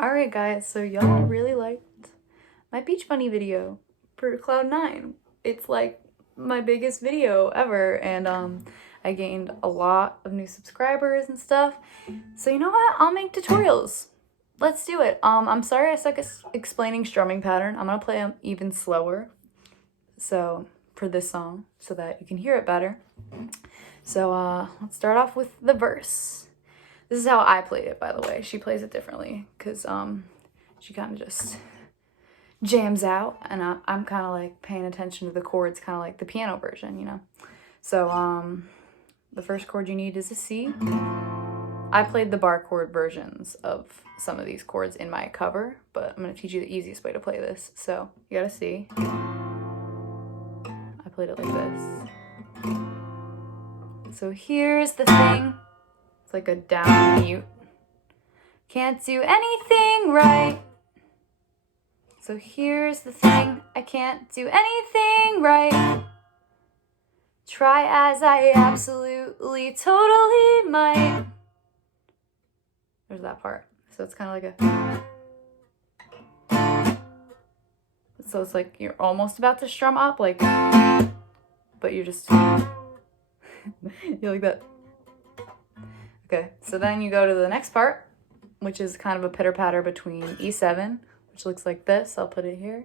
Alright guys, so y'all really liked my Beach Bunny video for Cloud9. It's like my biggest video ever, and I gained a lot of new subscribers and stuff. So you know what? I'll make tutorials. Let's do it. I'm sorry I suck at explaining strumming pattern. I'm gonna play them even slower. So for this song, so that you can hear it better. So let's start off with the verse. This is how I played it, by the way. She plays it differently because she kind of just jams out, and I'm kind of like paying attention to the chords, kind of like the piano version, you know? So the first chord you need is a C. I played the bar chord versions of some of these chords in my cover, but I'm going to teach you the easiest way to play this. So you got a C. I played it like this. So here's the thing. It's like a down mute. Can't do anything right. So here's the thing. I can't do anything right. Try as I absolutely, totally might. There's that part. So it's kind of like a... So it's like you're almost about to strum up, like... But you're just... You're like that. Okay, so then you go to the next part, which is kind of a pitter-patter between E7, which looks like this. I'll put it here.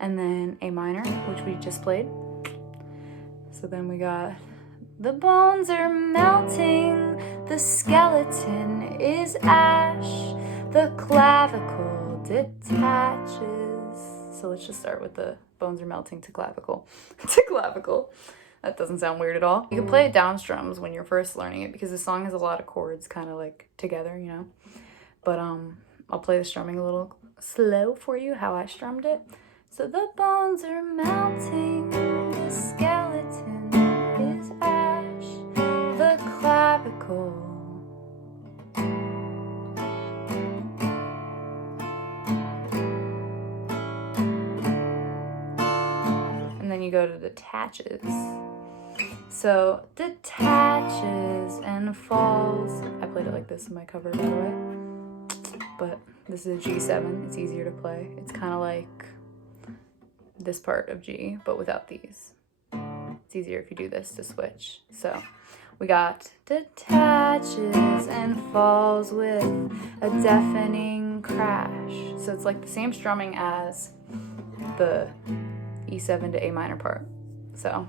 And then A minor, which we just played. So then we got, the bones are melting, the skeleton is ash, the clavicle detaches. So let's just start with the bones are melting to clavicle. To clavicle. That doesn't sound weird at all. You can play it down strums when you're first learning it because the song has a lot of chords kind of like together, you know? But I'll play the strumming a little slow for you, how I strummed it. So the bones are melting, the skeleton is ash, the clavicle. And then you go to detaches. So detaches and falls. I played it like this in my cover, by the way. But this is a G7. It's easier to play. It's kind of like this part of G, but without these. It's easier if you do this to switch. So we got detaches and falls with a deafening crash. So it's like the same strumming as the E7 to A minor part. So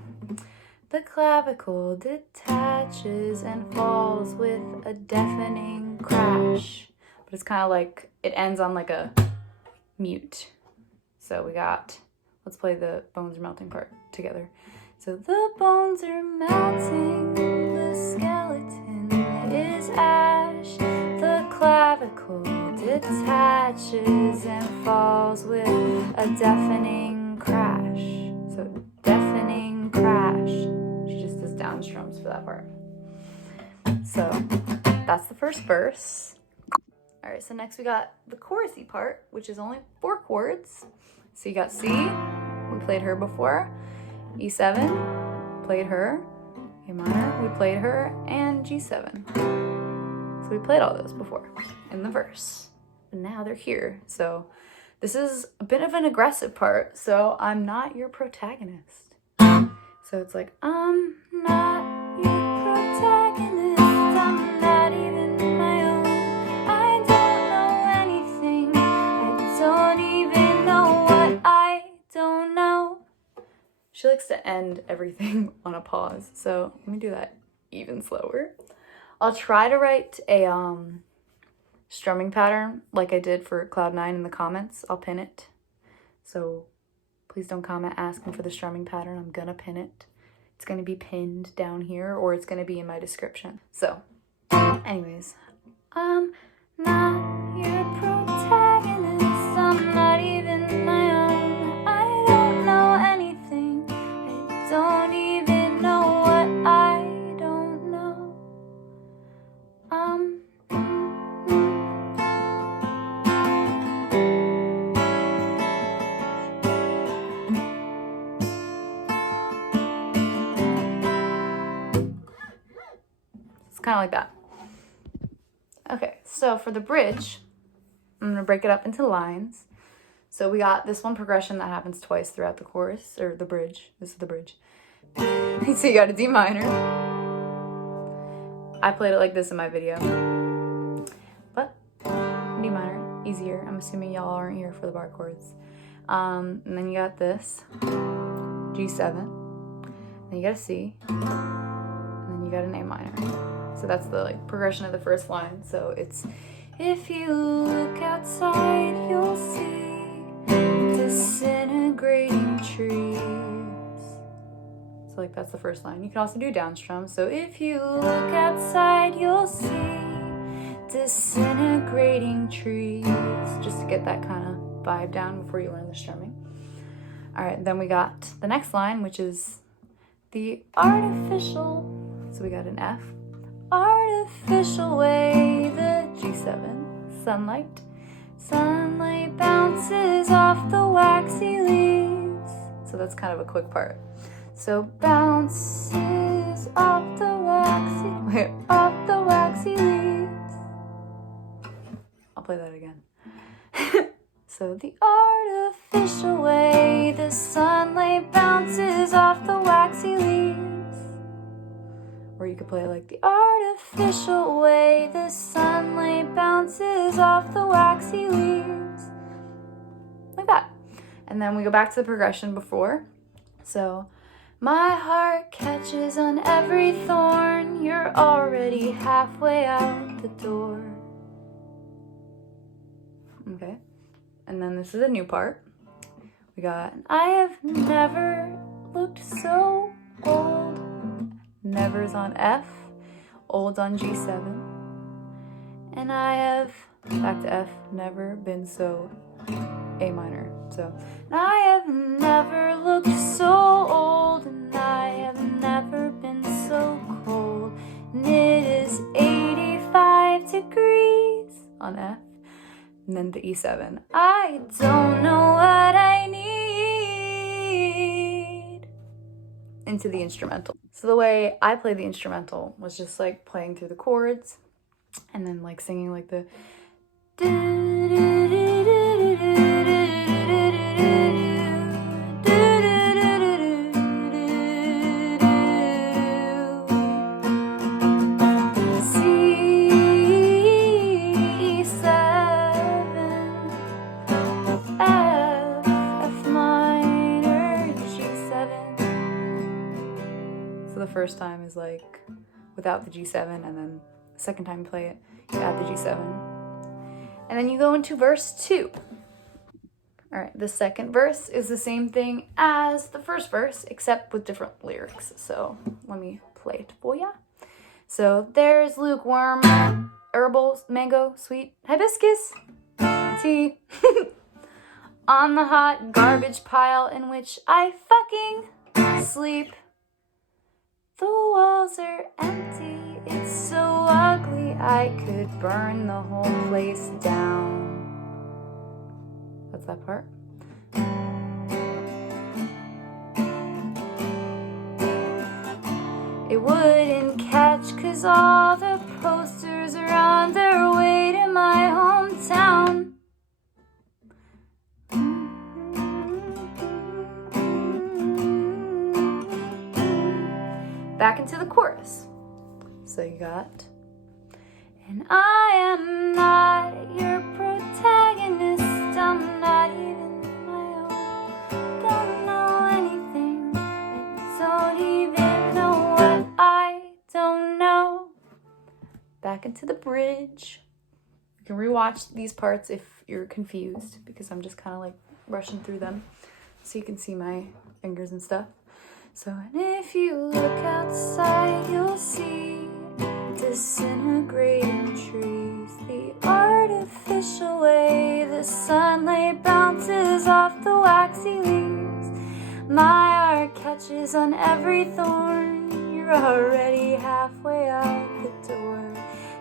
the clavicle detaches and falls with a deafening crash. But it's kind of like, it ends on like a mute. So we got, let's play the bones are melting part together. So the bones are melting, the skeleton is ash, the clavicle detaches and falls with a deafening crash. So deafening crash. She just does down strums for that part. So that's the first verse. All right, so next we got the chorusy part, which is only 4 chords. So you got C, we played her before, E7, played her, A minor, we played her, and G7. So we played all those before in the verse. And now they're here. So this is a bit of an aggressive part, so I'm not your protagonist. So it's like, I'm not your protagonist, I'm not even my own. I don't know anything, I don't even know what I don't know. She likes to end everything on a pause, so let me do that even slower. I'll try to write a strumming pattern like I did for Cloud9 in the comments. I'll pin it. So please don't comment asking for the strumming pattern. I'm gonna pin it. It's gonna be pinned down here, or it's gonna be in my description. So anyways, I'm not your protagonist, I'm not even my own. I don't know anything, I don't even know what I don't know. It's kind of like that. Okay, so for the bridge, I'm gonna break it up into lines. So we got this one progression that happens twice throughout the chorus, or the bridge. This is the bridge. So you got a D minor. I played it like this in my video. But D minor, easier. I'm assuming y'all aren't here for the bar chords. And then you got this, G7. Then you got a C. And then you got an A minor. So that's the like progression of the first line. So it's, if you look outside, you'll see disintegrating trees. So like that's the first line. You can also do down strum. So if you look outside, you'll see disintegrating trees. Just to get that kind of vibe down before you learn the strumming. All right, then we got the next line, which is the artificial. So we got an F. Artificial way, the G7. Sunlight. Sunlight bounces off the waxy leaves. So that's kind of a quick part. So bounces off the waxy leaves. I'll play that again. So the artificial way, the sunlight bounces off the waxy leaves. Or you could play it like the artificial way, the sunlight bounces off the waxy leaves. Like that. And then we go back to the progression before. So, my heart catches on every thorn, you're already halfway out the door. Okay. And then this is a new part. We got, I have never looked so old. Never's on F, old's on G7. And I have, back to F, never been so A minor. So, I have never looked so old, and I have never been so cold. And it is 85 degrees on F. And then the E7. I don't know what I need. Into the instrumental. So the way I played the instrumental was just like playing through the chords and then like singing like the first time is like without the G7, and then the second time you play it, you add the G7. And then you go into verse 2. All right, the second verse is the same thing as the first verse, except with different lyrics. So let me play it for ya. So there's lukewarm, herbal, mango, sweet, hibiscus, tea, on the hot garbage pile in which I fucking sleep. The walls are empty, it's so ugly, I could burn the whole place down. That's that part. It wouldn't catch 'cause all the posters are on their way to my hometown. Back into the chorus. So you got, and I am not your protagonist, I'm not even my own. Don't know anything, I don't even know what I don't know. Back into the bridge. You can rewatch these parts if you're confused, because I'm just kind of like rushing through them so you can see my fingers and stuff. So, and if you look outside, you'll see disintegrating trees. The artificial way, the sunlight bounces off the waxy leaves. My heart catches on every thorn, you're already halfway out the door.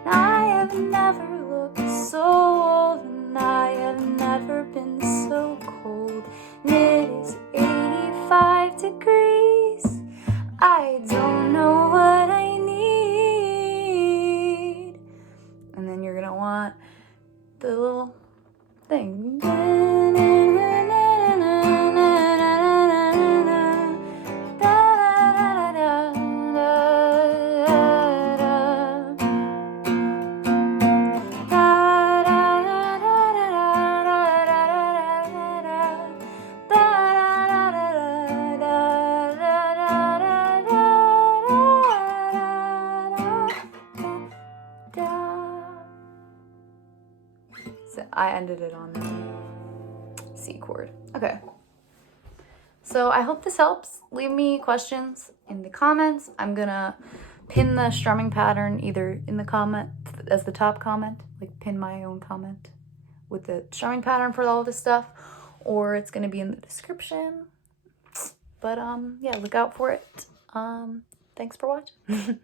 And I have never looked so old, and I have never been so cold. And it is 85 degrees, I don't know what I need. And then you're gonna want the little thing. So I ended it on the C chord. Okay. So I hope this helps. Leave me questions in the comments. I'm gonna pin the strumming pattern either in the comment as the top comment, like pin my own comment with the strumming pattern for all this stuff, or it's gonna be in the description. But yeah, look out for it. Thanks for watching.